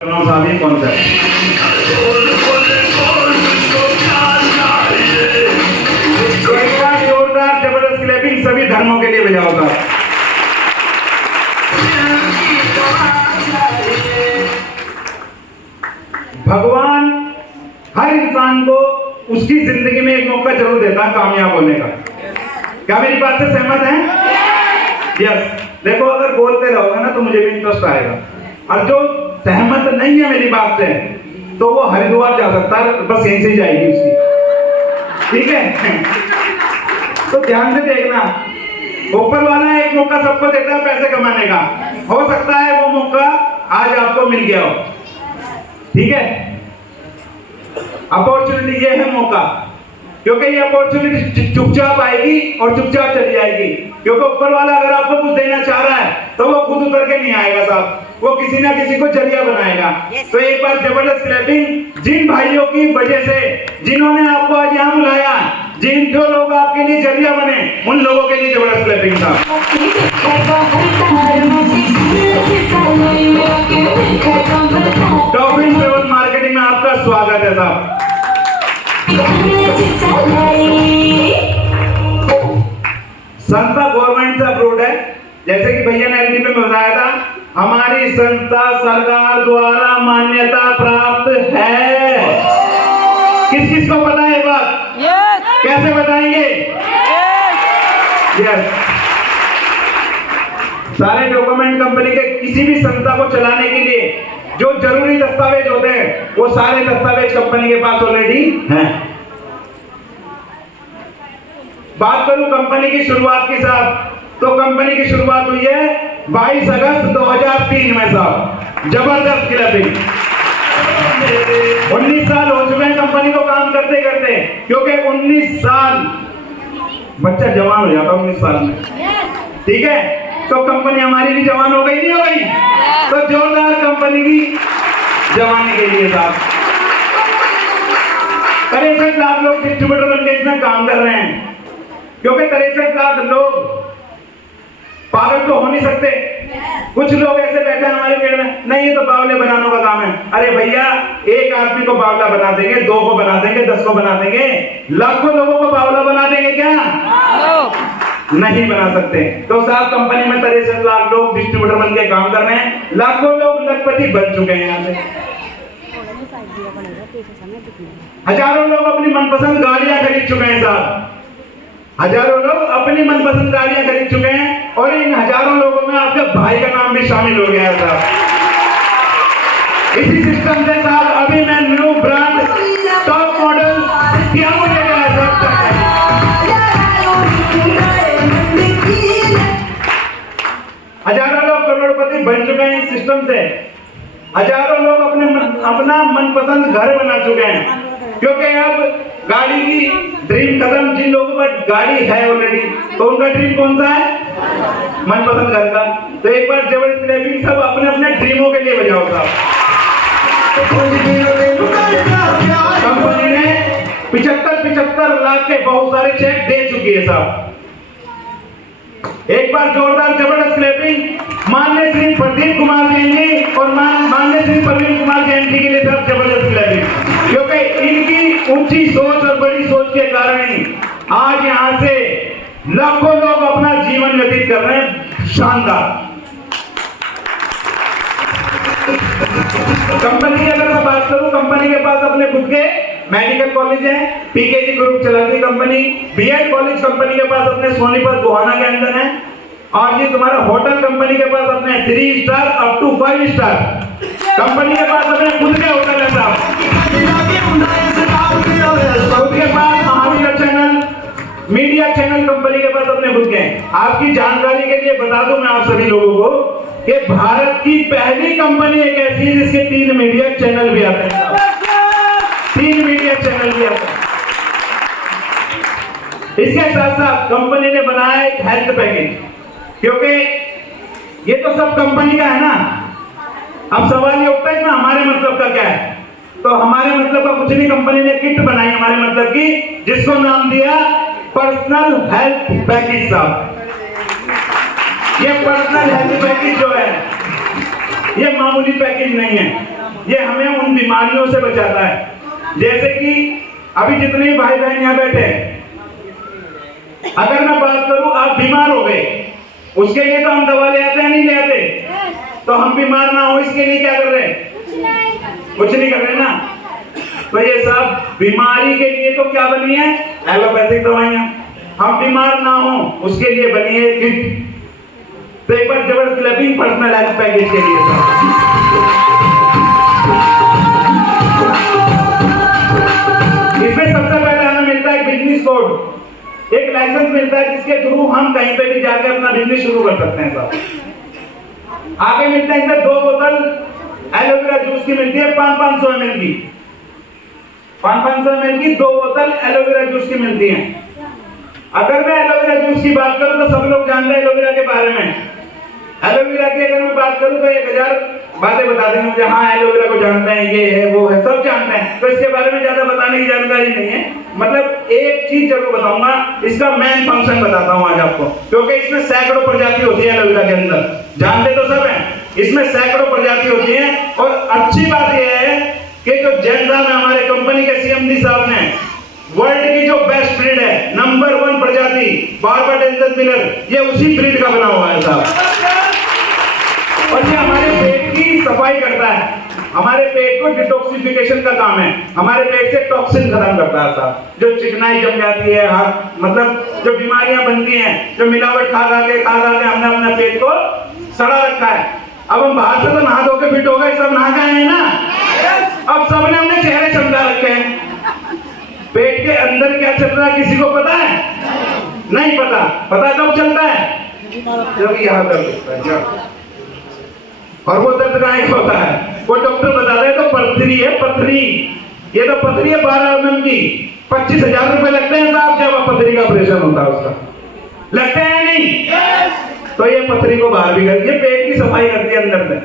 साहब कौन सा जोरदार जबरदस्त क्लैपिंग सभी धर्मों के लिए बजाओगा। भगवान हर इंसान को उसकी जिंदगी में एक मौका जरूर देता है कामयाब होने का। क्या मेरी बात से सहमत हैं? यस। देखो अगर बोलते रहोगे ना तो मुझे भी इंटरेस्ट आएगा, और जो सहमत नहीं है मेरी बात से तो वो हरिद्वार जा सकता है, बस यहीं से जाएगी उसकी। ठीक है? तो ध्यान से देखना, ऊपर वाला एक मौका सबको देता है पैसे कमाने का। हो सकता है वो मौका आज आपको मिल गया हो। ठीक है? अपॉर्चुनिटी ये है मौका, क्योंकि ये अपॉर्चुनिटी चुपचाप आएगी और चुपचाप चली जाएगी। क्योंकि ऊपर वाला अगर आपको कुछ देना चाह रहा है तो वो खुद उतर के नहीं आएगा साहब, वो किसी ना किसी को जरिया बनाएगा। तो एक बार जबरदस्त क्लैपिंग जिन भाइयों की वजह से, जिन्होंने आपको आज यहाँ बुलाया, जिन जो लोग आपके लिए जरिया बने, उन लोगों के लिए जबरदस्त क्लैपिंग था। टॉप इन ट्रैवल मार्केटिंग में आपका स्वागत है साहब। संस्था गवर्नमेंट से अप्रूव्ड है, जैसे कि भैया ने एलडी में बताया था, हमारी संस्था सरकार द्वारा मान्यता प्राप्त है। किस किस को पता है बात? कैसे बताएंगे? यस। सारे डॉक्यूमेंट कंपनी के किसी भी संस्था को चलाने के लिए जो जरूरी दस्तावेज होते हैं वो सारे दस्तावेज कंपनी के पास ऑलरेडी हैं। बात करूं कंपनी की शुरुआत की साहब, तो कंपनी की शुरुआत हुई है 22 अगस्त 2003 में साहब। जबरदस्त क्लैपिंग। 19 साल हो चुके हैं कंपनी को काम करते करते, क्योंकि 19 साल बच्चा जवान हो जाता 19 साल में। ठीक है? तो कंपनी हमारी भी जवान हो गई, नहीं हो गई? तो जोरदार कंपनी की जवानी के लिए साहब। 63 लाख लोग डिस्ट्रीब्यूटर बनके इसमें काम कर रहे हैं, क्योंकि 63 लाख लोग पागल तो हो नहीं सकते। कुछ लोग ऐसे बैठे हैं हमारे पेड़ में, नहीं ये तो बावले बनाने का काम है। अरे भैया, एक आदमी को बावला बना देंगे, 2 को बना देंगे, 10 को बना देंगे, लाखों लोगों को बावला बना देंगे क्या? नहीं बना सकते। तो साहब कंपनी में 63 लाख लोग डिस्ट्रीब्यूटर बन के काम कर रहे हैं, लाखों लोग लखपति बन चुके हैं यहाँ से। हजारों लोग अपनी मनपसंद गाड़ियां खरीद चुके हैं साहब, हजारों लोग अपनी मनपसंद गाड़ियां खरीद चुके हैं, और इन हजारों लोगों में आपके भाई का नाम भी शामिल हो गया था। इसी सिस्टम से साहब अभी मैं new brand top model Tiago लेकर आ सकता है। हजारों लोग करोड़पति बन चुके हैं इस सिस्टम से। हजारों लोग अपना मनपसंद घर बना चुके हैं, क्योंकि अब गाड़ी की ड्रीम खत्म। जिन लोगों पर गाड़ी है ऑलरेडी, तो उनका ड्रीम कौन सा है? मनपसंद घर का। तो एक बार जबरदस्त क्लैपिंग सब अपने अपने ड्रीमों के लिए बजाओ साहब। कंपनी ने 75 लाख के बहुत सारे चेक दे चुकी है साहब। एक बार जोरदार जबरदस्त क्लैपिंग माननीय श्री प्रदीप कुमार जैन जी और माननीय श्री प्रवीण कुमार जैन जी के लिए सब जबरदस्त क्लैपिंग, क्योंकि इनकी ऊंची सोच और बड़ी सोच के कारण ही आज यहाँ से लाखों लोग अपना जीवन व्यतीत कर रहे हैं। शानदार। कंपनी की अगर मैं बात करूं, कंपनी के पास अपने खुद के मेडिकल कॉलेज है, पीकेजी ग्रुप चलाती कंपनी। बीएड कॉलेज कंपनी के पास अपने सोनीपत गोहाना के अंदर है, और ये तुम्हारा होटल कंपनी के पास अपने 3 star up to 5 star company के पास अपने खुद के होटल है साहब। खुद के पास Mahavir channel, media channel company के पास अपने खुद के हैं। आपकी जानकारी के लिए बता दूं मैं आप सभी लोगों को कि भारत की पहली कंपनी एक ऐसी है जिसके 3 मीडिया चैनल भी आते हैं। 3 मीडिया चैनल भी आते हैं। इसके साथ साथ कंपनी ने बनाया एक हेल्थ पैकेज, क्योंकि ये तो सब कंपनी का है ना। अब सवाल ये उठता है कि हमारे मतलब का क्या है? तो हमारे मतलब का कुछ नहीं, कंपनी ने किट बनाई हमारे मतलब की, जिसको नाम दिया पर्सनल हेल्थ पैकेज साहब। ये पर्सनल हेल्थ पैकेज जो है ये मामूली पैकेज नहीं है। बीमारियों से बचाता है। जैसे कि अभी जितने भी भाई बहन यहाँ बैठे हैं, अगर मैं बात करूं आप बीमार हो गए, उसके लिए तो हम दवा ले आते हैं, नहीं ले आते? तो हम बीमार ना हो इसके लिए क्या कर रहे हैं? कुछ नहीं कर रहे ना। तो ये सब बीमारी के लिए तो क्या बनी है? एलोपैथिक दवाइयां। हम बीमार ना हो उसके लिए बनी है किट। तो एक बार जबरदस्त क्लैपिंग पर्सनल हेल्थ पैकेज के लिए था। इसमें सबसे पहले हमें मिलता है बिजनेस कोड, एक लाइसेंस मिलता है जिसके थ्रू हम कहीं पे भी जाकर अपना बिजनेस शुरू कर सकते हैं साहब। आगे मिलता है इसमें 2 बोतल एलोवेरा जूस की मिलती है 500 ml की, 500 ml की 2 बोतल एलोवेरा जूस की मिलती है। अगर मैं एलोवेरा जूस की बात करूं तो सब लोग जानते हैं एलोवेरा के बारे में। एलोवेरा की अगर मैं बात करूं तो 1000 बातें बता देंगे मुझे, हाँ एलोवेरा को जानते हैं, ये है वो है, सब जानते हैं। तो इसके बारे में ज्यादा बताने की जानकारी नहीं है। मतलब एक चीज जरूर बताऊंगा, इसका मेन फंक्शन बताता हूं आज आपको, क्योंकि इसमें सैकड़ों प्रजाति होती है एलोवेरा के अंदर, जानते तो सब हैं। इसमें सैकड़ों प्रजाति होती है। और अच्छी बात यह है कि जो जैन साहब है हमारे कंपनी के सीएमडी साहब ने वर्ल्ड की जो बेस्ट ब्रीड है, नंबर 1 प्रजाति बार्बाडेंजन मिलर, ये उसी ब्रीड का बना हुआ है साहब। और ये हमारे पेट की सफाई करता है, हमारे पेट को डिटॉक्सिफिकेशन का काम है, हमारे पेट से टॉक्सिन खत्म करता है साहब। जो चिकनाई जम जाती है, मतलब जो बीमारियां बनती हैं, जो मिलावट खा खा के हमने अपने पेट को सड़ा रखा है। अब हम बाहर से तो नहा धो के फिट हो गए, सब नहा गए हैं ना। अब सबने अपने चेहरे चमका रखे हैं। पेट के अंदर क्या चल रहा है किसी को पता है? नहीं पता। पता कब चलता है? जब यहाँ दर्द होता है। और वो दर्द कहाँ होता है? वो डॉक्टर बताता है तो पथरी है, पथरी। ये तो पथरी है 12 mm की, 25,000 रुपए लगते हैं साहब जब पथरी का ऑपरेशन होता है उसका। लगते हैं नहीं? तो ये पथरी को बाहर भी करती है, पेट की सफाई करती है अंदर से।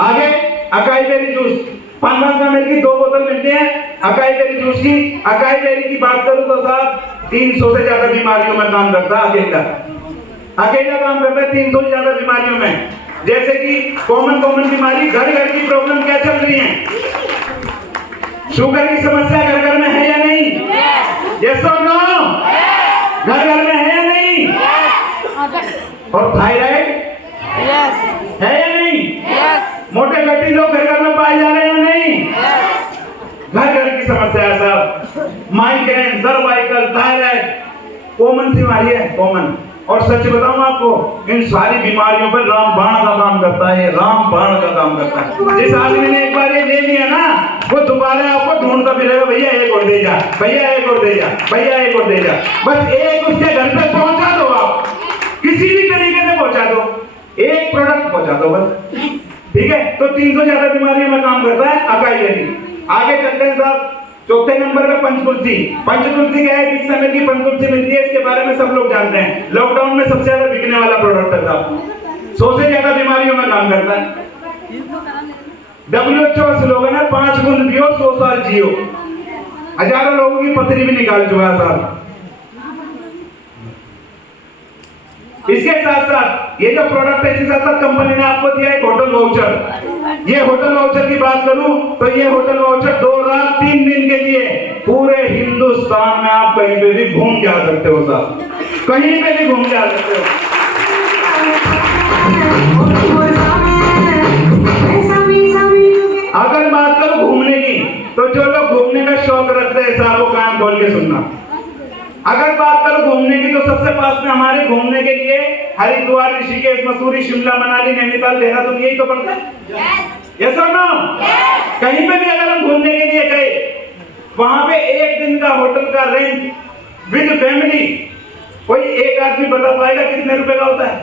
आगे अकाई बेरी जूस 500 ml की 2 बोतल मिलती है अकाई बेरी जूस की। अकाई बेरी की बात करूं तो साहब 300 से ज्यादा बीमारियों में काम करता है। अकेला काम करता है 300 से ज्यादा बीमारियों में। जैसे कि कॉमन बीमारी, घर की प्रॉब्लम क्या चल रही है? शुगर की समस्या घर में है या नहीं? यस और नो? घर में है या नहीं? और थायराइड है या नहीं? मोटे गट्टी लोग घर में पाए जा रहे हैं या नहीं? घर की समस्या है साहब। माइग्रेन, सर्वाइकल, थायराइड कॉमन बीमारी है, कॉमन। और सच बताऊं आपको, इन सारी बीमारियों पर रामबाण का काम करता है, रामबाण का काम करता है। जिस आदमी ने एक बार ये ले लिया ना, वो दोबारा आपको ढूंढता फिरेगा, भैया एक और दे जा, भैया एक और दे जा, भैया एक और दे जा। बस एक उसके घर पे पहुंचा दो, आप किसी भी तरीके से पहुंचा दो, एक प्रोडक्ट पहुंचा दो बस, ठीक है। तो 300 ज्यादा बीमारियों में काम करता है अकाई बेरी। आगे चलते हैं साहब, चौथे नंबर पे पंचतुलसी। पंचतुलसी क्या है? 20 ml की पंचतुलसी मिलती है, इसके बारे में सब लोग जानते हैं। लॉकडाउन में सबसे ज्यादा बिकने वाला प्रोडक्ट है साहब, 100 से ज्यादा बीमारियों में काम करता है। WHO का स्लोगन है 5 गुण पियो 100 साल जियो। हजारों लोगों की पथरी भी निकाल चुका है साहब। इसके साथ साथ ये जो प्रोडक्ट है, इसके साथ साथ कंपनी ने आपको दिया एक होटल वाउचर। ये होटल वाउचर की बात करूं तो ये होटल वाउचर 2 रात 3 दिन के लिए पूरे हिंदुस्तान में आप कहीं पे भी घूम के आ सकते हो साहब, कहीं पे भी घूम के आ सकते हो। अगर बात करो घूमने की, तो जो लोग घूमने का शौक रखते हैं साहब वो कान खोल के सुनना। अगर बात करो घूमने की, तो सबसे पास में हमारे घूमने के लिए हरिद्वार, ऋषिकेश, मसूरी, शिमला, मनाली, नैनीताल, देहरादून, यही तो पड़ता है। यस और नो? कहीं पे भी अगर हम घूमने के लिए गए, वहां पे एक दिन का होटल का रेंट विद फैमिली, कोई एक आदमी बता पाएगा कितने रुपए का होता है?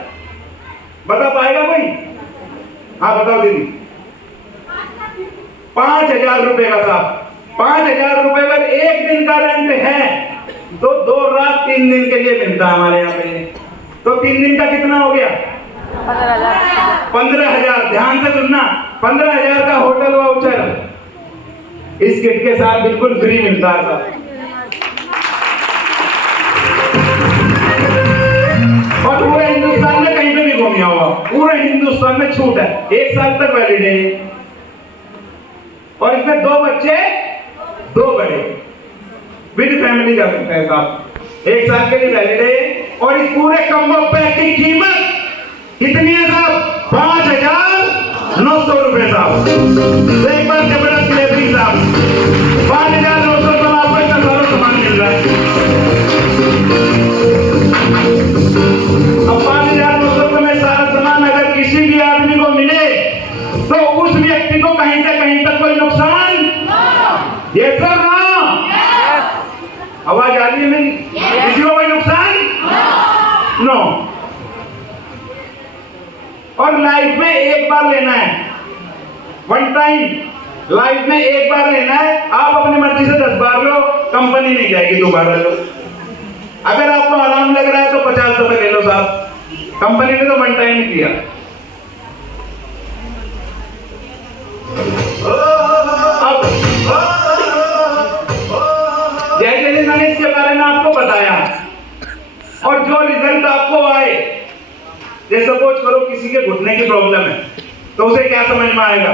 बता पाएगा कोई? हाँ बताओ दीदी। 5,000 रुपए का साहब, 5,000 रुपए का एक दिन का रेंट है, तो 2 रात 3 दिन के लिए मिलता है हमारे यहाँ पे। तो 3 दिन का कितना हो गया? 15,000। ध्यान से सुनना, 15,000 का होटल वाउचर इस किट के साथ बिल्कुल फ्री मिलता है साहब। और पूरे हिंदुस्तान में कहीं पे भी घूमिया हुआ, पूरे हिंदुस्तान में छूट है, 1 साल तक वैलिड है। और इसमें 2 बच्चे 2 बड़े विद फैमिली कर सकते हैं साहब। 1 साल के लिए वैलिड है और इस पूरे कॉम्बो पैक की कीमत कितनी है साहब? 5,900 रुपए साहब। तो एक बार जबरदस्त डिलीवरी साहब, 5,900 रुपए में आपको इतना सारा सामान मिल रहा है। अब 5,900 रुपए में सारा सामान अगर किसी भी आदमी को मिले तो उस व्यक्ति को कहीं से कहीं तक कोई नुकसान? Yes sir no? आवाज आ रही है मेरी? किसी को कोई नुकसान? नो। और लाइफ में एक बार लेना है, 1 टाइम लाइफ में एक बार लेना है। आप अपनी मर्जी से 10 बार लो, कंपनी नहीं जाएगी दोबारा लो। अगर आपको आराम लग रहा है तो 50 रुपए ले लो साहब, कंपनी ने तो 1 टाइम किया। अब जैसे मैंने इसके बारे में आपको बताया और जो रिजल्ट आपको आए, जैसे सपोज करो किसी के घुटने की प्रॉब्लम है तो उसे क्या समझ में आएगा?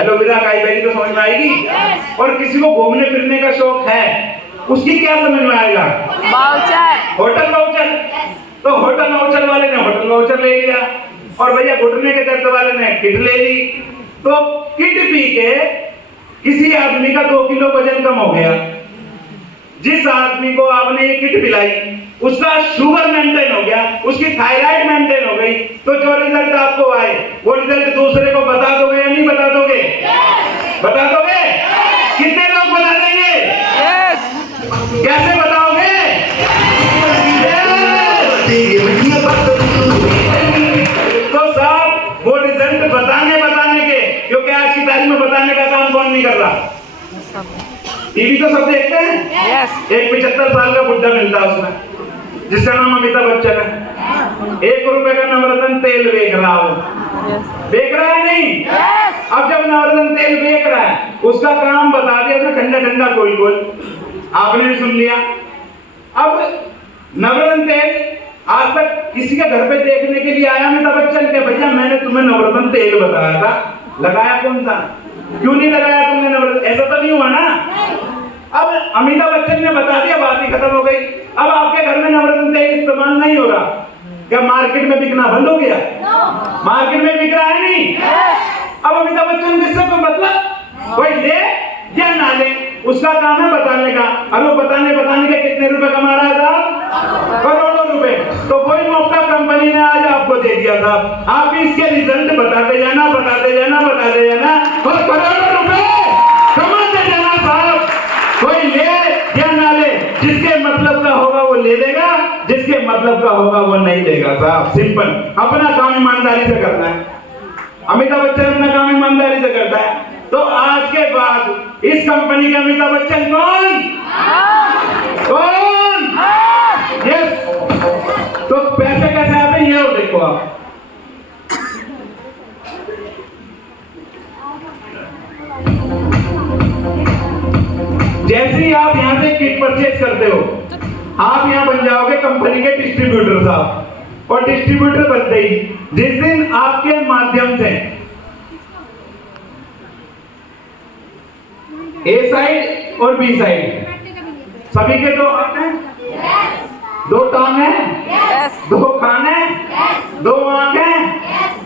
एलोवेरा का बेरी तो समझ में आएगी। और किसी को घूमने फिरने का शौक है, उसकी क्या समझ में आएगा? Voucher, hotel voucher. तो होटल वाउचर वाले ने होटल वाउचर ले लिया और भैया घुटने के दर्द वाले ने किट ले ली। तो किट पी के किसी आदमी का 2 किलो वजन कम हो गया। जिस आदमी को आपने ये किट पिलाई उसका शुगर मेंटेन हो गया, उसकी थायराइड मेंटेन हो गई। तो जो रिजल्ट आपको आए वो रिजल्ट दूसरे को बता दोगे या नहीं बता दोगे? बता दोगे? कितने लोग बता देंगे? कैसे बताओगे? तो साहब वो रिजल्ट बताने के, क्योंकि आज की तारीख में बताने का काम कौन नहीं कर रहा? टीवी तो सब देखते हैं। एक 75 साल का बुड्ढा मिलता है उसमें, जिसका नाम अमिताभ बच्चन है। 1 रुपए का नवरत्न तेल बेच रहा हो, बेच रहा है नहीं? अब जब नवरत्न तेल बेच रहा है उसका काम बता दिया उसने, ठंडा ठंडा कोई आपने भी सुन लिया। अब नवरत्न तेल आज तक किसी के घर पे देखने के लिए आया अमिताभ बच्चन के? भैया मैंने तुम्हें नवरत्न तेल बताया था, लगाया कौन सा? क्यों नहीं लगाया तुमने नवरत्न? ऐसा तो नहीं हुआ ना। अब अमिताभ बच्चन ने बता दिया, बात ही खत्म हो गई। अब आपके घर में नवरत्न तेल इस्तेमाल नहीं हो रहा, क्या मार्केट में बिकना बंद हो गया? मार्केट में बिक रहा है नहीं। अब अमिताभ बच्चन किससे कोई मतलब? कोई ले या ना ले, उसका काम है बताने का। और वो बताने के कितने रुपए कमा रहा है साहब? करोड़ों रुपए। तो कोई मौका कंपनी ने आज आपको दे दिया साहब, आप इसके रिजल्ट बताते जाना और करोड़ों रुपए कमाते जाना साहब। कोई ले या ना ले, जिसके मतलब का होगा वो ले लेगा, जिसके मतलब का होगा वो नहीं लेगा साहब। सिंपल। अपना काम ईमानदारी से करना है। अमिताभ बच्चन अपना काम ईमानदारी से करता है। तो आज के बाद इस कंपनी के अमिताभ बच्चन कौन? यस। तो पैसे कैसे आते हैं ये देखो आप। जैसे ही आप यहाँ से किट परचेज करते हो, आप यहाँ बन जाओगे कंपनी के डिस्ट्रीब्यूटर साहब। और डिस्ट्रीब्यूटर बनते ही जिस दिन आपके माध्यम से ए साइड और बी साइड सभी के 2 हाथ हैं, 2 टांग है, 2 कान है, 2 आंख है।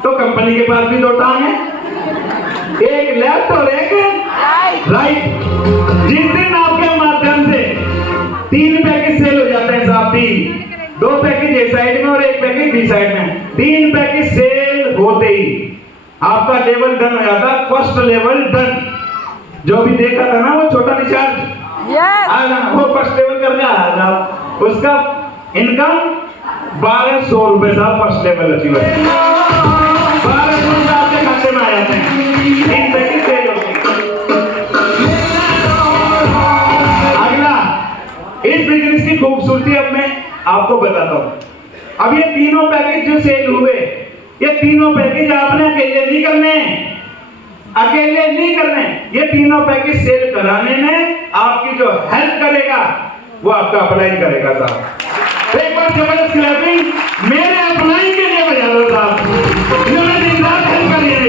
तो कंपनी के पास भी 2 टांग है, एक लेफ्ट और एक राइट। जिस दिन आपके माध्यम से 3 पैकेज सेल हो जाते हैं साहब, 2 पैकेज ए साइड में और 1 पैकेज बी साइड में, 3 पैकेज सेल होते ही आपका लेवल डन हो जाता है। First level done. जो भी देखा था ना वो छोटा रिचार्ज, वो फर्स्ट लेवल करके आया था, उसका इनकम 1200 रुपए साहब। फर्स्ट लेवल अचीव है, 1200 रुपए आपके खाते में आ जाते हैं। 3 पैकेज सेल होते हैं। अगला, इस बिजनेस की खूबसूरती अब मैं आपको बताता हूँ। अब ये तीनों पैकेज जो सेल हुए, ये तीनों पैकेज आपने अकेले नहीं करने, अकेले नहीं करने। ये तीनों पैकेज सेल कराने में आपकी जो हेल्प करेगा वो आपका अप्लाई करेगा साहब। एक बार जबरदस्त क्लैपिंग मेरे अप्लाई के लिए बजा दो साहब, इन्होंने दिन रात हेल्प करी है।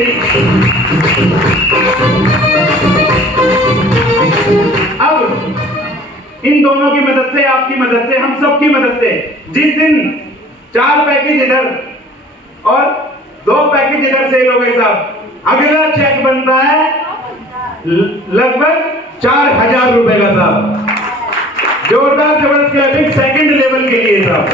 इन दोनों की मदद से, आपकी मदद से, हम सब की मदद से, जिस दिन 4 पैकेज इधर और 2 पैकेज इधर सेल हो गए साहब, अगला चेक बनता है लगभग 4000 रुपए का साहब। जोरदार जबरदस्त क्लैपिंग सेकंड लेवल के लिए साहब।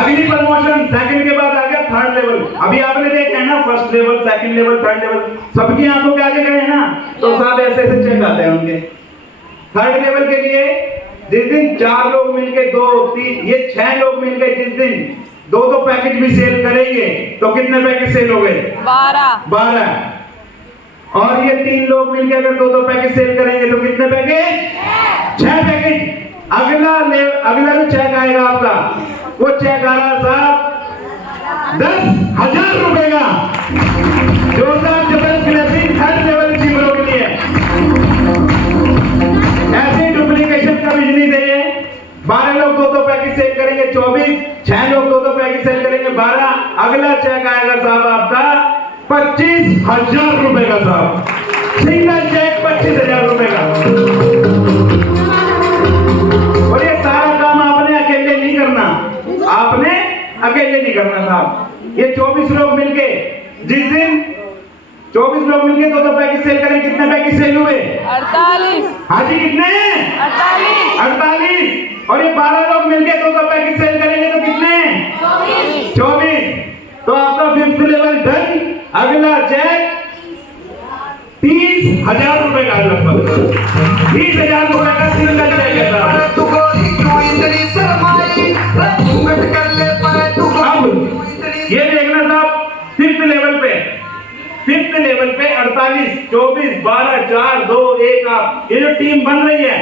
अगली प्रमोशन सेकंड के बाद आ गया थर्ड लेवल। अभी आपने देखा है ना, first level, second level, third level, सबकी आंखों के आगे गए हैं ना, तो साहब ऐसे ऐसे चेक आते हैं उनके। थर्ड लेवल के लिए जिस दिन 4 लोग मिलके 2, 3, ये 6 लोग मिलके जिस दिन 2-2 पैकेज भी सेल करेंगे तो कितने पैकेज सेल हो गए? 12। और ये 3 लोग मिलके अगर 2-2 पैकेज सेल करेंगे तो कितने पैकेज? 6 पैकेज। अगला जो चेक आएगा आपका, वो चेक आ रहा साहब 10,000 रुपए का। जोरदार जबरदस्त क्लैपिंग थर्ड लेवल अचीवरों के लिए। ऐसे डुप्लीकेशन का बिजनेस है ये। 12 लोग 2-2 पैकेज सेल करेंगे 24, 6 लोग 2-2 पैकेज सेल करेंगे 12। अगला चेक आएगा साहब आपका 25,000 रुपए का साहब। सिंगल चेक 25,000 रुपए का। और ये सारा काम आपने अकेले नहीं करना, आपने अकेले नहीं करना साहब। ये 24 लोग मिलके जिस दिन 24 लोग मिलके 2-2 पैकेज सेल करें, कितने पैकेज सेल हुए? 48। हाँ जी, कितने? 48। और ये 12 लोग मिलके 2-2 पैकेज सेल करेंगे तो कितने? 24। तो आपका 5th लेवल डन। अगला चेक 30,000 रुपए का, लगभग 30,000 रुपए का सिंगल चेक है साहब। अब ये देखना साहब 5th लेवल पे 48, 24, 12, 4, 2, 1 आप ये जो टीम बन रही है,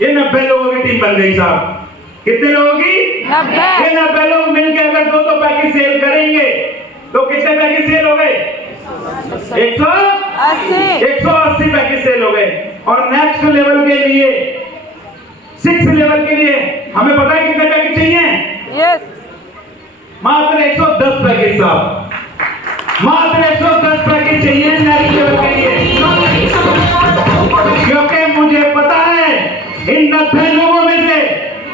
ये 90 लोगों की टीम बन गई साहब। कितने लोगों की? 90। ये 90 लोग मिलकर अगर 2-2 पैकेज सेल करेंगे तो कितने पैकेज सेल हो गए? 180 पैकेज सेल हो गए। और नेक्स्ट लेवल के लिए 6th लेवल के लिए हमें पता है कितने पैकेज चाहिए? यस। मात्र 110 पैकेज साहब, मात्र 110 पैकेज चाहिए नेक्स्ट लेवल के लिए। क्योंकि मुझे पता है इन 90 लोगों में से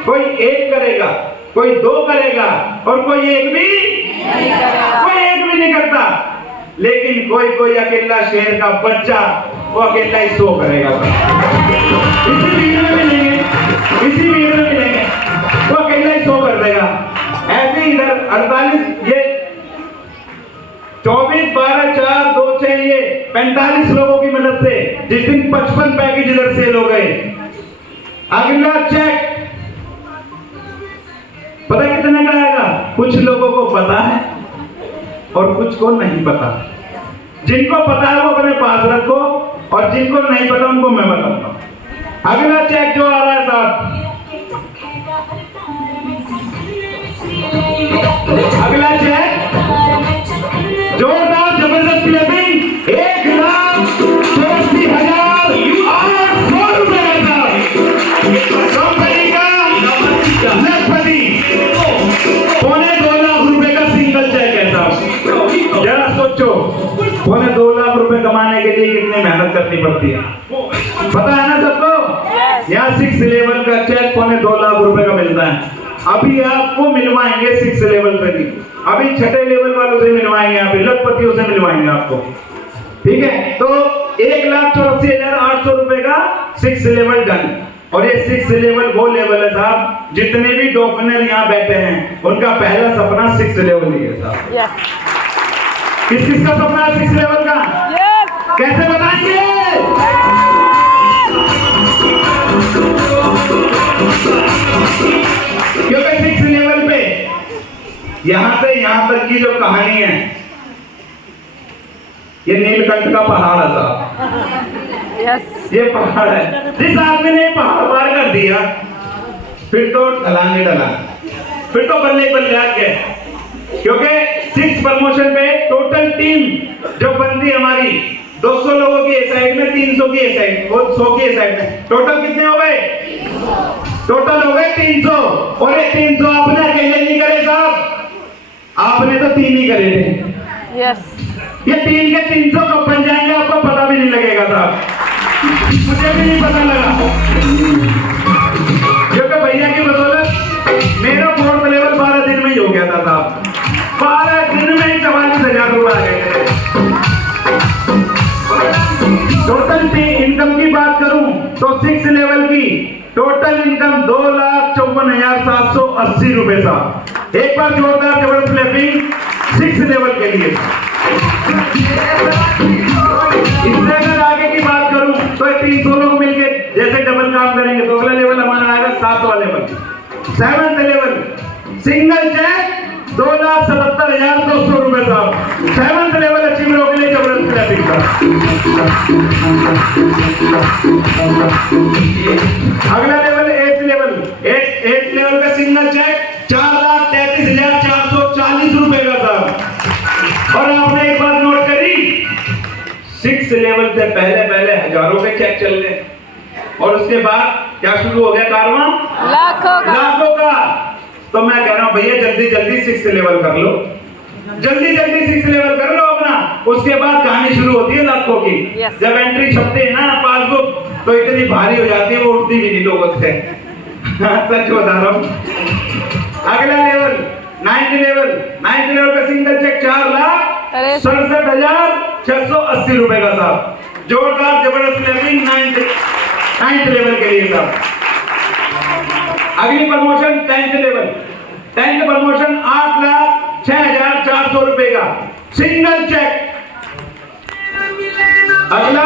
कोई 1 करेगा, कोई 2 करेगा और कोई 1 भी नहीं करता। लेकिन कोई अकेला शेर का बच्चा वो अकेला ही 100 करेगा। इसी भीड़ में मिलेंगे, वो अकेला ही 100 कर देगा। ऐसे इधर 48, ये 24, 12, 4, 2 चाहिए 45 लोगों की मदद से जिस दिन 55 पैकेज इधर सेल हो गए। अगला चेक पता कितने का आएगा? कुछ लोगों को पता है और कुछ को नहीं पता। जिनको पता है वो अपने पास रखो और जिनको नहीं पता उनको मैं बताऊंगा। अगला चेक जो आ रहा है साहब, अगला चेक जोरदार जबरदस्त क्लैपिंग 1,84,800 रुपए का कंपनी का लखपति 2.25 लाख रुपए का सिंगल चेक है साहब। जरा सोचो 2.25 लाख रुपए कमाने के लिए कितनी मेहनत करनी पड़ती है, पता है ना सबको? यहाँ 6th लेवल का चेक 2.25 लाख रुपए का मिलता है। अभी आपको मिलवाएंगे 6th लेवल पे भी, अभी 6ठे लेवल वालों से मिलवाएंगे, अभी लखपतियों से मिलवाएंगे आपको, ठीक है? तो 1,84,800 रुपए का 6th लेवल डन। और ये 6th लेवल वो लेवल है साहब, जितने भी डॉक्टर यहाँ बैठे हैं उनका पहला सपना 6th लेवल ही है साहब। किस का सपना है 6th लेवल का? कैसे बताएंगे? क्योंकि 6th लेवल पे यहां से यहां तक की जो कहानी है, ये नीलकंठ का पहाड़ है साहब। ये पहाड़ है, जिस आदमी ने पहाड़ पार कर दिया फिर तो ढलाने डला, फिर तो बल्ले बल्ले आ गए। क्योंकि 6th प्रमोशन पे टोटल टीम जो बनती हमारी 200 लोगों की साइड में, 300 की साइड, 100 की साइड में, टोटल कितने हो गए? टोटल हो गए 300। और ये 300 आपने अकेले नहीं करे साहब, आपने तो 3 ही करे थे। ये 3 के 300 कब बन जाएंगे आपको पता भी नहीं लगेगा साहब, मुझे भी नहीं पता लगा, क्योंकि भैया की बदौलत मेरा 4th लेवल 12 दिन में ही हो गया था साहब। 12 दिन में ही 44,000 रुपए आ गए। टोटल इनकम की बात करूं तो 6 लेवल की टोटल इनकम 2,54,780 रुपए साहब। एक बार जोरदार जबरदस्त क्लैपिंग 6 लेवल के लिए। इससे अगर आगे की बात करूं तो 300 लोग मिलके जैसे डबल काम करेंगे तो अगला लेवल हमारा आएगा 7वां level, 7th level single cheque 2,77,200 रुपए साहब। 7th लेवल अचीवरों के लिए जबरदस्त क्लैपिंग था। अगला level 8th level, 8th level का सिंगल चेक 4,33,440 रुपए का साहब। और आपने एक बात नोट करी, 6 लेवल से पहले हजारों के चेक चल गए और उसके बाद क्या शुरू हो गया कारवां लाखों का। तो मैं कह रहा हूं भैया जल्दी 6 लेवल कर लो, जल्दी 6 लेवल कर लो अपना, उसके बाद कहानी शुरू होती है लाखों की। जब एंट्री छपते हैं ना पासबुक तो इतनी भारी हो जाती है वो उठती भी नहीं लोगों से। सच बता रहा हूं। अगला लेवल 9th लेवल का सिंगल चेक 4,67,680 रुपए का साहब। जोरदार जबरदस्त क्लैपिंग 9th लेवल के लिए साहब। अगली promotion 10th level, 10th promotion 8,06,400 रुपए का सिंगल चेक। अगला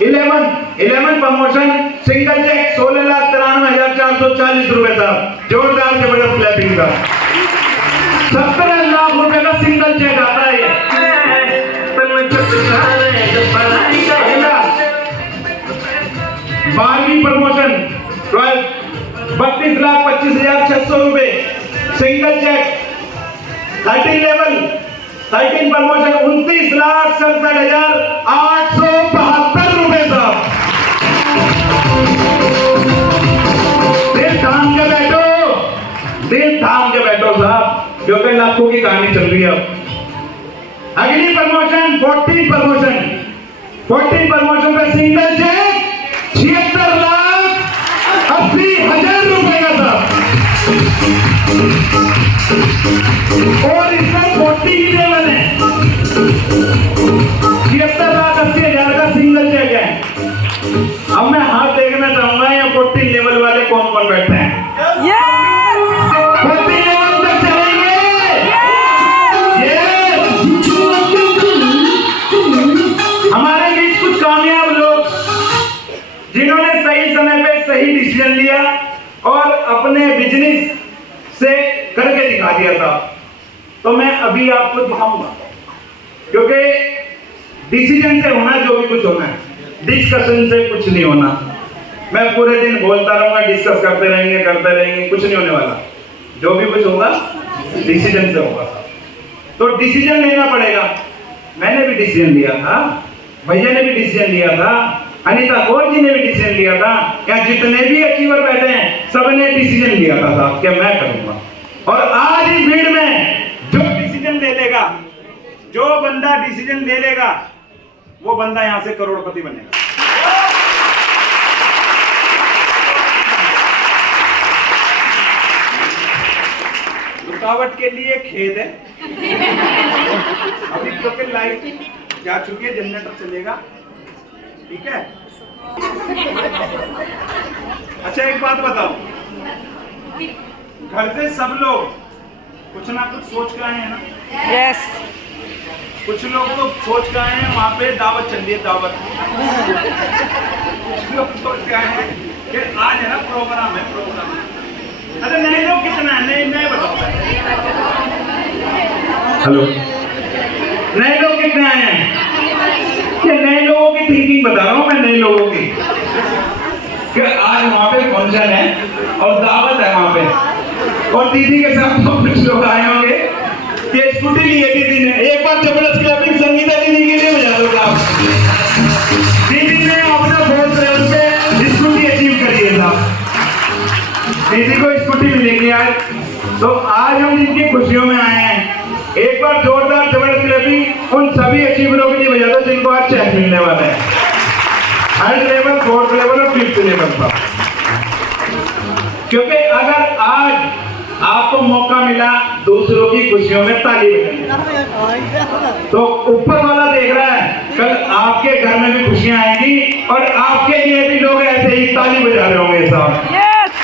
11 प्रमोशन सिंगल चेक 16,93,440 रुपए साहब। जोरदार जबरदस्त क्लैपिंग का 17 लाख रुपए का सिंगल चेक आता है। अगला 12वीं प्रमोशन 32,25,600 रुपए सिंगल चेक। 13 लेवल 13 प्रमोशन 29,67,872 रुपए साहब। दिल थाम के बैठो साहब, क्योंकि लाखों की कहानी चल रही है अब। अगली प्रमोशन 14 प्रमोशन पे सिंगल चेक 76,80,000 रुपए का था। और इसमें 40 लेवल है, 76,80,000 का सिंगल चेक है। अब मैं हाथ देखना चाहूंगा या 40 लेवल वाले कौन कौन बैठे हैं। जिन्होंने सही समय पे सही डिसीजन लिया और अपने बिजनेस से करके दिखा दिया था, तो मैं अभी आपको दिखाऊंगा, क्योंकि डिसीजन से होना जो भी कुछ होना है, डिस्कशन से कुछ नहीं होना। मैं पूरे दिन बोलता रहूंगा, डिस्कस करते रहेंगे, कुछ नहीं होने वाला। जो भी कुछ होगा डिसीजन से होगा। तो डिसीजन लेना पड़ेगा। मैंने भी डिसीजन लिया था, भैया ने भी डिसीजन लिया था, अनीता कौर जी ने भी डिसीजन लिया था, या जितने भी अचीवर बैठे हैं सबने डिसीजन लिया था साहब कि मैं करूंगा। और आज इस भीड़ में जो डिसीजन ले लेगा, जो बंदा डिसीजन ले लेगा, वो बंदा यहां से करोड़पति बनेगा। रुकावट के लिए खेद है, अभी तो के लाइट जा चुकी है, जनरेटर चलेगा, ठीक है। अच्छा एक बात बताओ, घर से सब लोग कुछ ना कुछ सोच के आए हैं ना? यस। कुछ लोग तो सोच के आए हैं वहां पे दावत चल रही है, दावत। कुछ लोग सोच के आए हैं कि आज है ना प्रोग्राम है। अच्छा नए लोग कितना है? नए बताओ। हेलो, नए लोग कितने आए हैं? नए लोगों की थिंकिंग बता रहा हूँ मैं, नए लोगों की कि आज वहां पे फंक्शन है और दावत है वहां पे, और दीदी के साथ तो कुछ लोग आए होंगे कि स्कूटी ली है दीदी ने। एक बार जबरदस्त क्लैपिंग संगीता दीदी के लिए बजा दो साहब। दीदी ने अपना 4th लेवल पे स्कूटी अचीव करी है साहब। दीदी को स्कूटी मिलेगी आज। तो आज हम इनकी खुशियों में आए हैं। एक बार जोरदार जबरदस्त क्लैपिंग उन सभी अचीवरों के लिए बजा दो जिनको आज चेक मिलने वाला है, थर्ड लेवल, फोर्थ लेवल और फिफ्थ लेवल पर। क्योंकि अगर आज आपको मौका मिला दूसरों की खुशियों में ताली बजाने, तो ऊपर वाला देख रहा है कल आपके घर में भी खुशियां आएंगी और आपके लिए भी लोग ऐसे ही ताली बजा रहे होंगे साहब।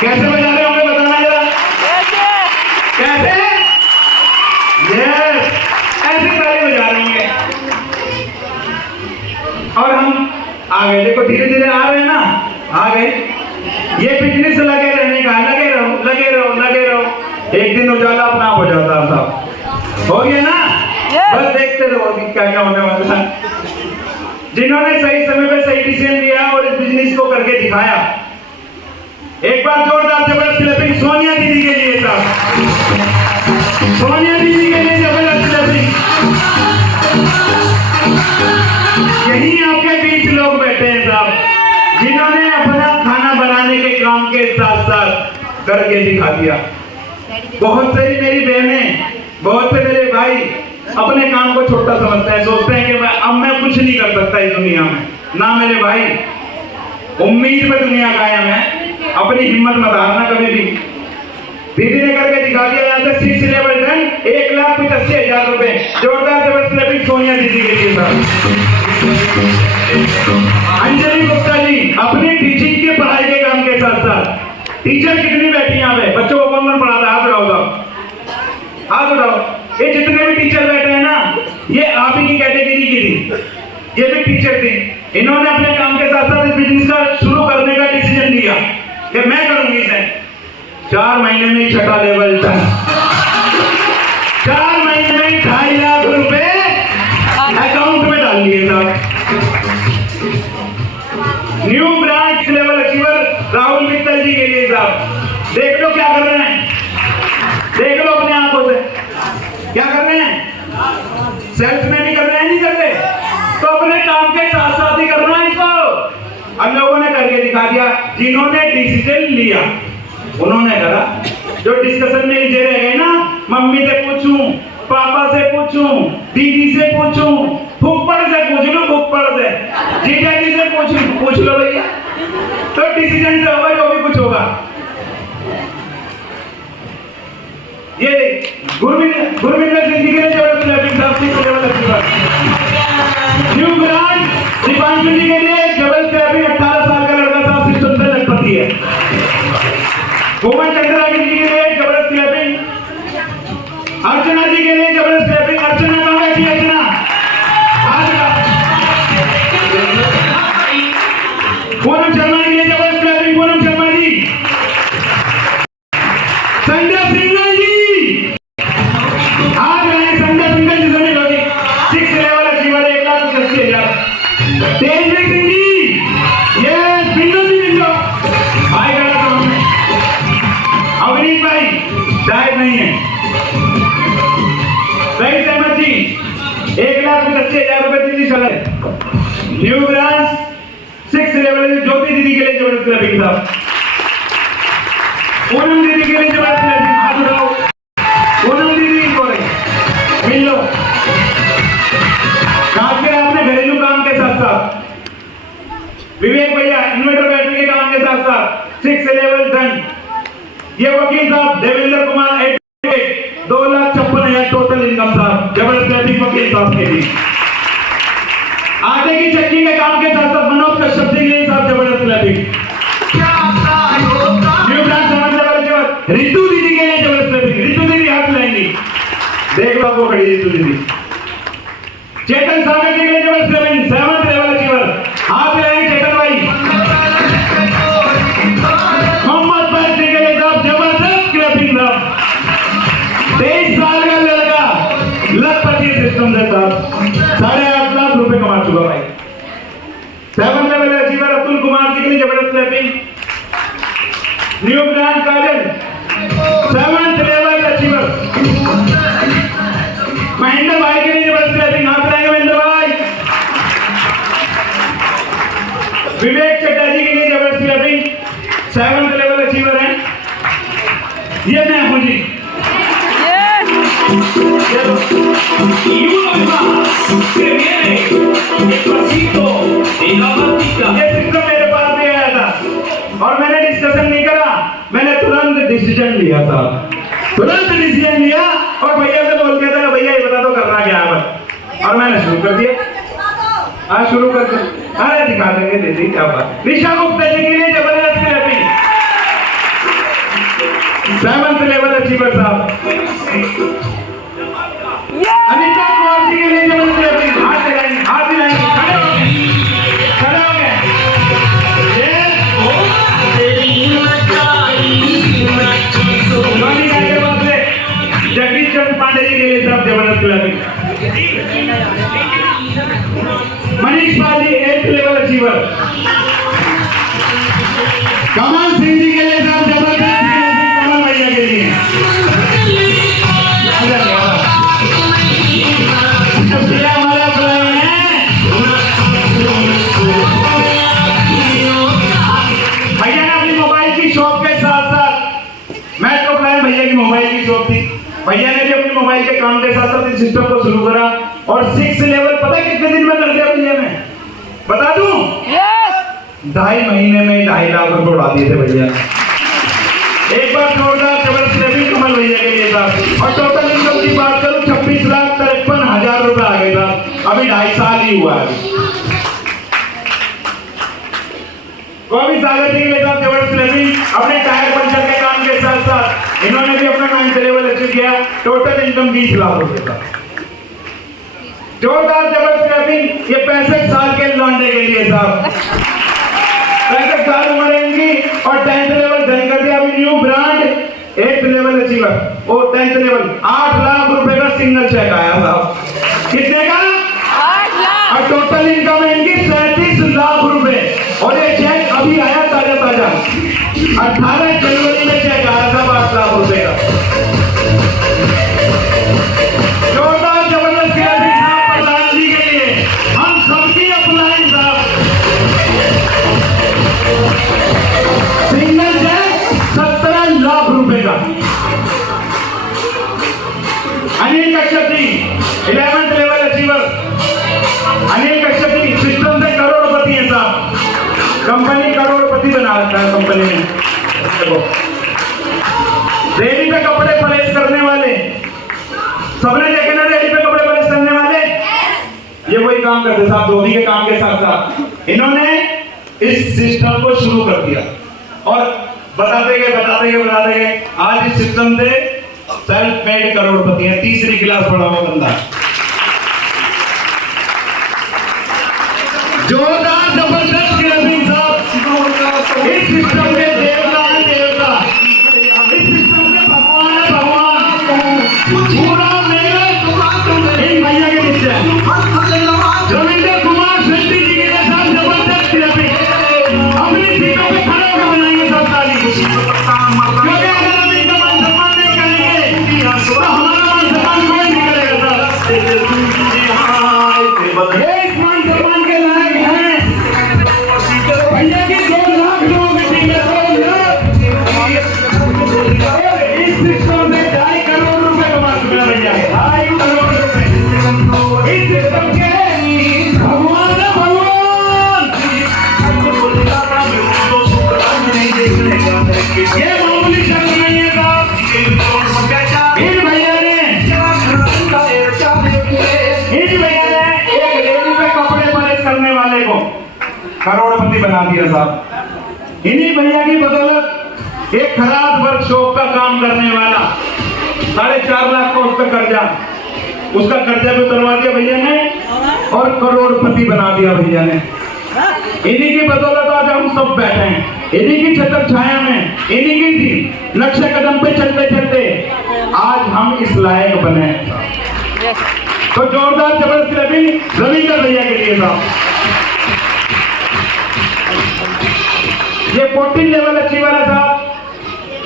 कैसे बजा रहे होंगे बताना जरा, कैसे? यस, ऐसे ताली बजा रहे होंगे। और हम आ गए, देखो धीरे धीरे आ रहे हैं ना, आ गए। ये बिजनेस लगे रहने का, लगे रहो लगे रहो लगे रहो, एक दिन उजाला अपना हो जाता है साहब। हो गया ना? बस देखते रहो कि क्या क्या होने वाला है। जिन्होंने सही समय पे सही डिसीजन लिया और इस बिजनेस को करके दिखाया, एक बार जोरदार जबरदस्त क्लैपिंग सोनिया दीदी के लिए साहब, सोनिया दीदी के लिए जबरदस्त क्लैपिंग। यही आपके बीच लोग बैठे हैं साहब, जिन्होंने अपना खाना बनाने के काम के साथ साथ करके दिखा दिया। बहुत सारी मेरी बहनें, बहुत से मेरे भाई अपने काम को छोटा समझते हैं, सोचते हैं कि अब मैं कुछ नहीं कर सकता इस दुनिया में। ना मेरे भाई, उम्मीद पे दुनिया कायम है, अपनी हिम्मत मत हारना कभी भी। दीदी ने करके दिखा दिया, यहाँ से 6 लेवल डन, 1,85,000 रुपए। जोरदार जबरदस्त क्लैपिंग सोनिया दीदी के लिए साहब। अंजलि गुप्ता जी अपनी टीचिंग के पढ़ाई के काम के साथ साथ, टीचर कितनी बैठी यहाँ पे, बच्चों को कौन कौन पढ़ाता है? हाथ उठाओ साहब, हाथ उठाओ। ये जितने भी टीचर बैठे हैं ना, ये आप ही की कैटेगरी की थी, ये भी टीचर थे। इन्होंने अपने काम के साथ साथ इस बिजनेस का शुरू करने का डिसीजन लिया कि मैं करूंगी इसे। 4 महीने में ही 6ठा लेवल था, 4 महीने में 2.5 लाख रुपए अकाउंट में डाल दिए साहब। New branch level achiever Rahul Mittal ji के लिए साहब, देख लो क्या कर रहे हैं, देख लो अपने आंखों से क्या कर रहे हैं। सेल्स में भी कर रहे हैं, नहीं कर रहे तो अपने काम के साथ साथ ही करना है इसको। हम लोगों ने करके दिखा दिया, जिन्होंने डिसीजन लिया उन्होंने करा। जो डिस्कशन में ये रह गए ना, मम्मी से पूछूं, पापा से पूछूं, दीदी से पूछूं, फुप्पड़ से पूछ लो, फुप्पड़ से, जीजा जी से पूछ लो भैया, तो डिसीजन से होगा जो भी कुछ होगा। ये गुरविंदर सिंह जी के लिए जबरदस्त क्लैपिंग साहब, 6 level achiever. New branch Deepanshu ji के लिए जबरदस्त क्लैपिंग, 18 साल का लड़का साहब, सुंदर लखपति है। गोमन चंद्रा जी के लिए जबरदस्त क्लैपिंग। अर्चना जी के लिए जबरदस्त क्लैपिंग। अर्चना कहाँ बैठी? अर्चना पूनम शर्मा जी के लिए जबरदस्त क्लैपिंग। पूनम शर्मा जी। संजय सिंघल जी आज रहे, संजय सिंघल जी सुनिए लो जी, 6 लेवल अचीवर, 1,80,000। तेजवीर सिंह जी, ये बिंदु जी, बिंदु भाई का नाम है। अवनीत भाई शायद नहीं है। सही सहमत जी, 1,85,000 रुपए दीदी चले। न्यू ब्रांच 6 लेवल ज्योति दीदी के लिए जबरदस्त क्लैपिंग साहब। पूनम दीदी के लिए जबरदस्त क्लैपिंग, हाथ उठाओ। पूनम दीदी को मिल लो, काफी आपने घरेलू काम के साथ साथ। विवेक भैया इन्वर्टर बैटरी के काम के साथ साथ 6 लेवल डन। ये वकील साहब Devendra Kumar advocate, 2,56,000 total income साहब, जबरदस्त क्लैपिंग वकील साहब के लिए। आटे की चक्की के काम के साथ साथ मनोज कश्यप जी के लिए साहब, जबरदस्त क्लैपिंग। न्यू ब्रांच समझ जबरदस्त। रितु दीदी के लिए जबरदस्त क्लैपिंग। रितु दीदी हाथ लाएंगी, देख लो आपको खड़ी रितु दीदी। चेतन सागर जी के लिए जबरदस्त क्लैपिंग, 7th लेवल अचीवर, हाथ लाएंगे चेतन भाई। मोहम्मद फैज जी के लिए साहब जबरदस्त क्लैपिंग साहब, 23 साल का लड़का, लखपति सिस्टम से साहब, 8.5 लाख रुपए कमा चुका भाई। 7th level achiever Atul Kumar ji के लिए जबरदस्त clapping. New branch Kajal 7th level achiever. Mahendra भाई के लिए जबरदस्त क्लैपिंग, हाथ लाएंगे महेंद्र भाई। विवेक चड्डा जी के लिए जबरदस्त क्लैपिंग, 7th लेवल अचीवर हैं। ये मैं हूं जी। que viene despacito y la matita. ये सिस्टम मेरे पास भी आया था और मैंने डिस्कशन नहीं करा, मैंने तुरंत डिसीजन लिया था, तुरंत डिसीजन लिया और भैया से बोल दिया था भैया ये बता दो करना क्या है बस, और मैंने शुरू कर दिया। हाँ शुरू कर दिया, अरे दिखा देंगे दे दी क्या बात। निशा गुप्ता जी के लिए जबरदस्त क्लैपिंग। 7th लेवल अचीवर साहब। अनिता कुमार जी के लिए जबरदस्त क्लैपिंग। हाथ हिलाएंगे, हाथ हिलाएंगे, खड़े हो गए, खड़े हो गए। जॉनी गाय के बदले जगदीश चंद्र पांडे जी के लिए सब जबरदस्त clapping. Manish Pal ji 8th level achiever. Kamal Singh ji के लिए सब जबरदस्त कमल भैया के लिए। हमारा प्लान है भैया ने अपनी मोबाइल की शॉप के साथ साथ मेट्रो प्लान भैया की मोबाइल की शॉप थी, भैया ने भी अपनी मोबाइल के काम के साथ साथ इस सिस्टम को शुरू करा और 6 लेवल पता है कितने दिन में कर दिया भैया ने, बता दूं? 2.5 महीने में 2.5 लाख रुपए उड़ा दिए थे भैया ने। एक बार जोरदार जबरदस्त क्लैपिंग कमल भैया के लिए था। और टोटल इनकम की बात करूं 26,53,000 रुपए आ गए था, अभी 2.5 साल ही हुआ है। गोविंद सागर जी के लिए था जबरदस्त क्लैपिंग। अपने टायर पंचर के काम के साथ साथ इन्होंने भी अपना 9th लेवल अचीव किया, टोटल इनकम 20 लाख रुपए था। जोरदार जबरदस्त क्लैपिंग ये 65 साल के लौंडे के लिए साहब। 65 साल उम्र है इनकी और 10th लेवल ज्वाइन कर दिया, अभी new brand 8th level achiever और 10th लेवल 8 लाख रुपए का सिंगल चेक आया साहब। कितने का? 8 लाख। और टोटल इनकम है इनकी 37 लाख रुपए और ये चेक अभी आया ताजा ताजा 18 जनवरी में चेक आया था 8 लाख रुपए का। जोरदार जबरदस्त क्लैपिंग साहब प्रधान जी के लिए, हम सबकी अपलाइन साहब। सिंगल चेक 17 लाख रुपए का। Anil Kashyap ji 11th level achiever. Anil Kashyap ji system से करोड़पति है साहब, कंपनी करोड़पति बना रखा है कंपनी में। देखो रेडी पे कपड़े प्रेस करने वाले सबने देखे ना, रेडी पे कपड़े प्रेस करने वाले ये वही काम करते साहब, धोबी के काम के साथ साथ इन्होंने इस सिस्टम को शुरू कर दिया और बताते गए आज इस सिस्टम से सेल्फ मेड करोड़पति है। 3री क्लास पढ़ा हुआ बंदा। जोरदार जबरदस्त क्लैपिंग साहब। इस सिस्टम के देवता है देवता, इस सिस्टम के भगवान है भगवान। पूरा मेरा इन भैया के नीचे रविंद्र कुमार शेट्टी जी के लिए साहब जबरदस्त क्लैपिंग। अपनी सीटों पे खड़े होकर बनाएंगे सब ताली, क्योंकि अगर हम इनका मान सम्मान नहीं करेंगे तो हमारा मान सम्मान कोई नहीं करेगा साहब। ये इस मान सम्मान के लायक हैं भैया की 2 लाख लोगों की टीम है, 2 लाख। इस सिस्टम से 2.5 करोड़ रुपए कमा चुका भैया, 2.5 करोड़ रुपए। इस सिस्टम के भगवान है भगवान। ये मामूली शख्स नहीं है साहब। इन भैया ने एक रेडी पे कपड़े प्रेस करने वाले को करोड़पति बना दिया साहब। इन्हीं भैया की बदौलत एक खराब वर्कशॉप का काम करने वाला 4.5 लाख का उसका कर्जा भी उतरवा दिया भैया ने और करोड़पति बना दिया भैया ने। इन्हीं की बदौलत आज हम सब बैठे हैं, इन्हीं की छत्र छाया में, इन्हीं की थी नक्शे कदम पे चलते चलते आज हम इस लायक बने। तो जोरदार जबरदस्त क्लैपिंग रविंद्र भैया के लिए था। ये 14 लेवल अचीवर है साहब,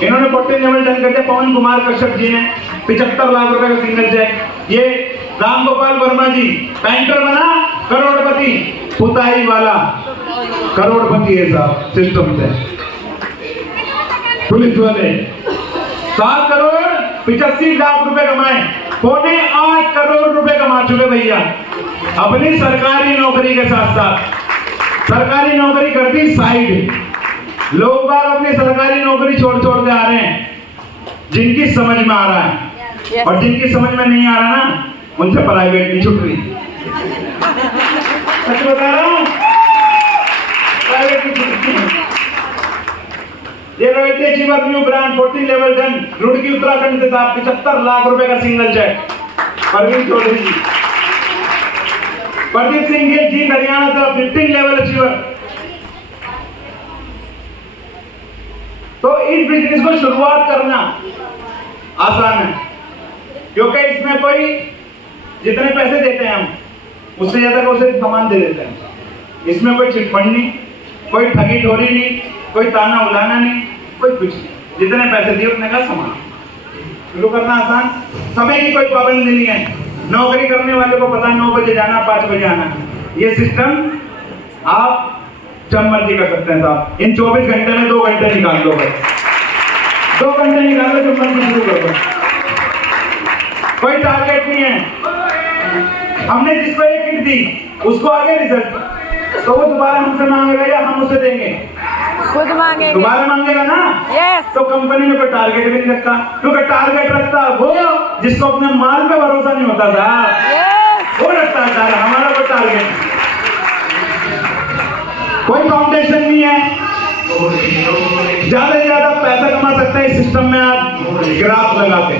इन्होंने 14 लेवल डन कर दिया। पवन कुमार कश्यप जी ने 75 लाख रुपए का सिंगल चेक। ये राम गोपाल वर्मा जी पेंटर बना करोड़पति, पुताई वाला करोड़पति है साहब सिस्टम से। पुलिस वाले 7 करोड़ 85 लाख रुपए कमाए ₹8.25 करोड़ कमा चुके भैया अपनी सरकारी नौकरी के साथ साथ। सरकारी नौकरी कर दी साइड, लोग बाग अपनी सरकारी नौकरी छोड़ छोड़ के आ रहे हैं, जिनकी समझ में आ रहा है। और जिनकी समझ में नहीं आ रहा ना, उनसे प्राइवेट नहीं छूट रही। सच बता रहा हूं, प्राइवेट नहीं छूट रही। ये royalty achiever new brand 40 level done, Roorkee Uttarakhand से साहब 75 लाख रुपए का सिंगल चेक। परवीन चौधरी जी, प्रदीप सिंह गिल जी हरियाणा से 15 लेवल अचीवर। तो इस बिजनेस को शुरुआत करना आसान है, क्योंकि इसमें कोई जितने पैसे देते हैं हम, उससे ज्यादा का उसे सामान दे देते हैं। इसमें कोई चिटफंड नहीं, कोई ठगी ठोरी नहीं, कोई ताना उलाना नहीं, कोई कुछ नहीं। जितने पैसे दिए उतने का सामान। शुरू करना आसान, समय की कोई पाबंदी नहीं है। नौकरी करने वाले को पता 9 बजे जाना, 5 बजे आना। ये सिस्टम आप जब मर्जी कर सकते हैं साहब। इन 24 घंटे में 2 घंटे निकाल दो भाई, 2 घंटे निकाल दो, जब मर्जी शुरू कर दो। कोई टारगेट नहीं है। हमने जिसको एक किट दी उसको आगे रिजल्ट, तो वो दोबारा हमसे मांगेगा या हम उसे देंगे? खुद मांगेंगे। दोबारा मांगेगा ना। यस। तो कंपनी में कोई टारगेट भी नहीं रखता, क्योंकि टारगेट रखता वो जिसको अपने माल पे भरोसा नहीं होता था। यस। वो रखता है, हमारा कोई टारगेट, कोई फाउंडेशन नहीं है। ज्यादा से ज्यादा पैसा कमा सकते हैं इस सिस्टम में आप ग्राफ लगाते।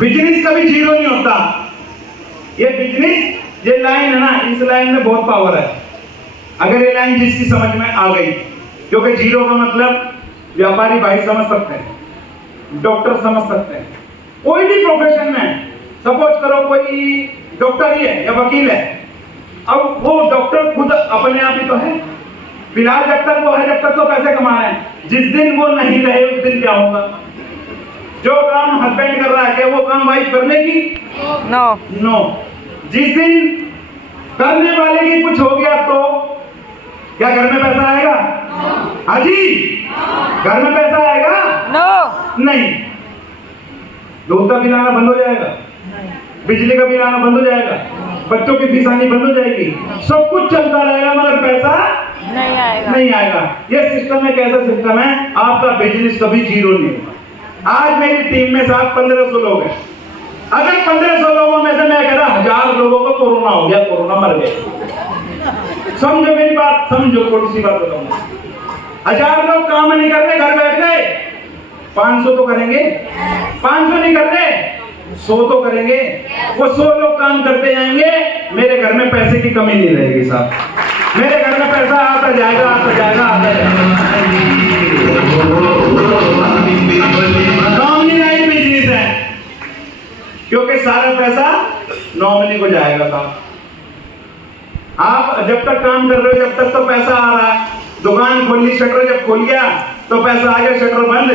बिजनेस कभी जीरो नहीं होता। ये बिजनेस, ये लाइन है ना, इस लाइन में बहुत पावर है। अगर ये लाइन जिसकी समझ में आ गई, क्योंकि जीरो का मतलब व्यापारी भाई समझ सकते हैं, डॉक्टर समझ सकते हैं, कोई भी प्रोफेशन में। सपोज करो कोई डॉक्टर ही है या वकील है, अब वो डॉक्टर खुद अपने आप ही तो है। फिलहाल जब तक वो है, जब तक तो पैसे कमा रहे हैं। जिस दिन वो नहीं रहे उस दिन क्या होगा? जो काम हस्बैंड कर रहा है, क्या वो काम वाइफ कर लेगी? नो। जिस दिन करने वाले की कुछ हो गया तो क्या घर में पैसा आएगा? हाजी, घर में पैसा आएगा? नो। नहीं। दूध का बिल आना बंद हो जाएगा, बिजली का बिल आना बंद हो जाएगा, बच्चों की फीस आनी बंद हो जाएगी, सब कुछ चलता रहेगा, मगर पैसा नहीं आएगा। नहीं आएगा। ये सिस्टम एक ऐसा सिस्टम है, आपका बिजनेस कभी जीरो नहीं होगा। आज मेरी टीम में साथ 1500 लोग हैं। अगर 1500 लोगों में से मैं कह रहा 1000 लोगों को कोरोना हो गया, कोरोना मर गए, समझो मेरी बात, समझो। थोड़ी सी बात बताऊंगा, 1000 लोग काम नहीं कर रहे, घर बैठ गए, 500 तो करेंगे। 500 नहीं कर रहे, 100 तो करेंगे। वो 100 लोग काम करते जाएंगे, मेरे घर में पैसे की कमी नहीं रहेगी साहब। मेरे घर में पैसा आता जाएगा, आता जाएगा, आता जाएगा। नॉमिनी लाइन बिजनेस है, क्योंकि सारा पैसा नॉमिनी को जाएगा साहब। आप जब तक काम कर रहे हो, जब तक तो पैसा आ रहा है। दुकान खोली, शटर जब खोल गया तो पैसा आ गया, शटर बंद,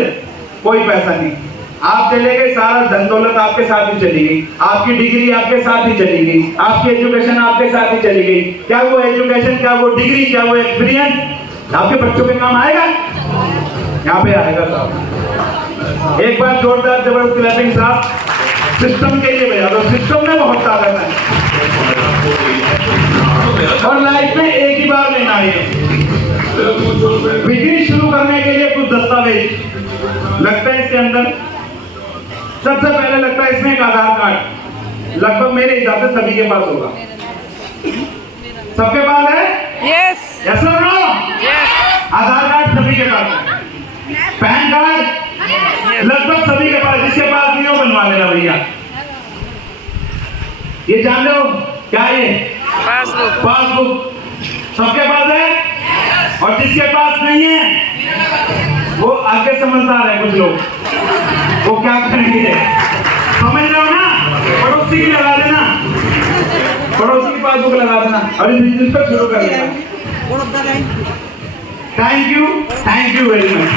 कोई पैसा नहीं। आप चले गए, सारा धन दौलत आपके साथ ही चली गई, आपकी डिग्री आपके साथ ही चली गई, आपकी एजुकेशन आपके साथ ही चली गई। क्या वो एजुकेशन, क्या वो डिग्री, क्या वो एक्सपीरियंस आपके बच्चों के काम आएगा? यहाँ पे आएगा साहब। एक बार जोरदार जबरदस्त क्लैपिंग साहब सिस्टम के लिए बजा दो। सिस्टम में बहुत ताकत है और लाइफ में एक ही बार लेना है। बिजनेस शुरू करने के लिए कुछ दस्तावेज लगता है इसके अंदर। सबसे पहले लगता है इसमें एक आधार कार्ड, लगभग मेरे हिसाब से सभी के पास होगा। सबके पास है? यस। यस और नो? यस। आधार कार्ड सभी के पास है। पैन कार्ड लगभग सभी के पास, जिसके पास नहीं हो बनवा लेना भैया। ये जान लो क्या ये पासबुक सबके पास है, और जिसके पास नहीं है वो आगे समझदार है। कुछ लोग वो क्या करेंगे समझ रहे हो ना? पड़ोसी की लगा देना, पड़ोसी की पासबुक लगा देना और इस बिजनेस को शुरू कर देना। Thank you very much.